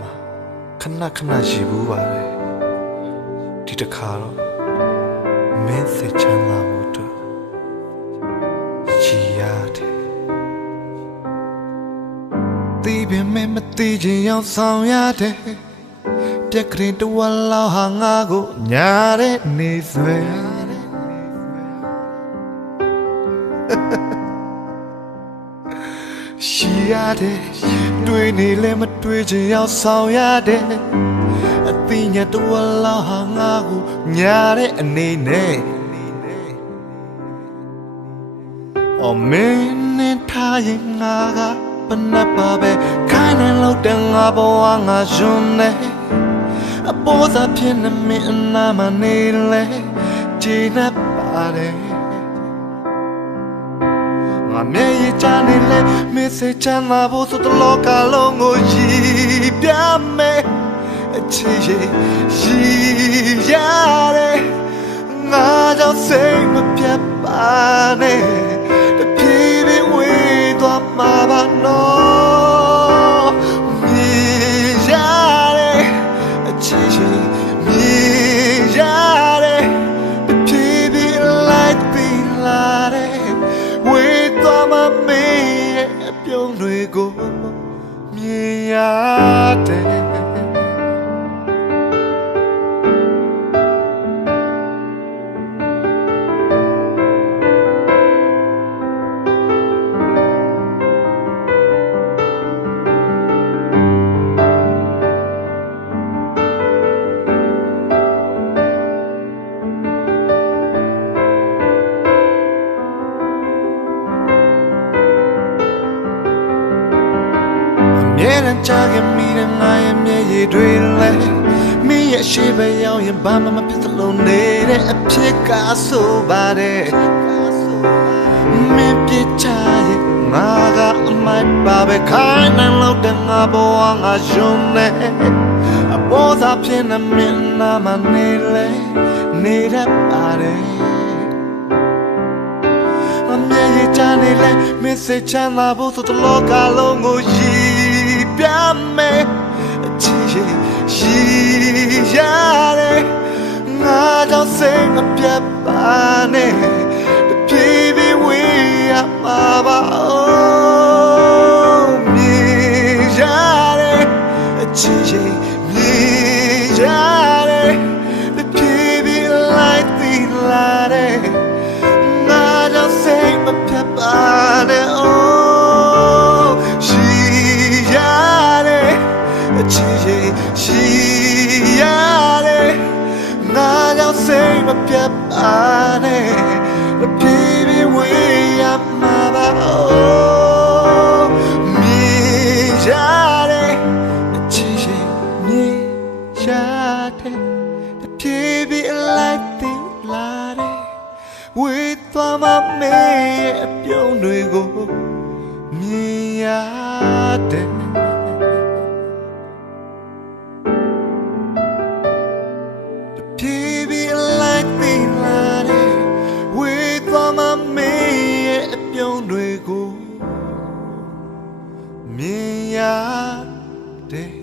မှာခဏခဏရှိဘူးပါတယ်ဒီတစ်ခါတော့မင်းစိတ်ချမ်းသာမှုအတွက်ရှိရတယ်တီးပင်မမတီးချင်ရောက်ဆောင်ရတယ်ပြက်ကလေးတဝက်လောက်ဟာငါကိုညာတဲ့နေဆွဲရှိရတယ်တွေ့နေလဲမတွေ့ချင်ရောက်ဆောင်ရတယ်အသိဉာဏ်တဝက်လောက်ဟာငါကိုညာတဲ့အနေနဲ့အော်မင်းနဲ့ထားရင်ငါကဘယ်နဲ့ပါပဲခိုင်းနေလို့တန်ငါဘဝငါယွန်းနေအပေါ်သာဖြစ်နေမင်းအနာမနေလဲကြည်နေပါတယ်ငါမျက်ရည်ချနေလဲမင်းစိတ်ချမ်းသာဖို့ဆိုတလောကလုံးကိုရည်ပြမယ်အချစ်ရည်ရတယ်ငါကြောင့်စိတ်မပြတ်ပါနဲ့တပြေးပြေးဝေးသွားမှာပါနော်မြည်ရတယ်အချစ်ရည်မြည်ရတယ်တပြေးပြေးလိုက်ပြီးလာတယ်ဝေးသွားမှာမင်းရဲ့အပြုံးတွေကိုမြင်ရတယ်မြဲတမ်းချခင်မိတဲ့ငါရဲ့မျက်ရည်တွေလဲမင်းရဲ့ရှိပဲရောက်ရင်ဘာမှမဖြစ်သလိုနေတဲ့အဖြစ်ကဆိုပါတယ်မင်းပြချရဲ့ငါကအမိုက်ပါပဲခိုင်းနေလို့တဲ့ငါဘဝငါယုံနေအပေါ်သာဖြစ်နေမင်းနာမနေလဲနေတတ်ပါတယ်မျက်ရည်ချနေလဲမင်းစိတ်ချမ်းသာဖို့ဆိုတလောကလုံးကိုရည်ပြမယ်အချစ်ရည်ရတယ်ငါကြောင့်စိတ်မပြတ်ပါနဲ့တပြေးပြေးဝေးရမှာပါမြည်ရတယ်အချစ်ရည်မြည်ရတယ်တပြေးပြေးလိုက်သီးလာတယ်မပြတ်ပါနဲ့အိုးရှိရတယ်အချစ်ရရှိရတယ်ငါကြောင့်စိတ်မပြတ်ပါနဲ့တပြေးပြေးဝေးရမှာပါအိုးမြည်ရတယ်အချစ်ရမြည်ရတယ်တပြေးပြေးလိုက်တင်လာတယ်ဝေးသွားမှမေးရဲ့အပြုံးတွေကိုမြင်ရတယ်တပြေးပြေးလိုက်ပြီးလာတယ်ဝေးသွားမှမေးရဲ့အပြုံးတွေကိုမြင်ရတယ်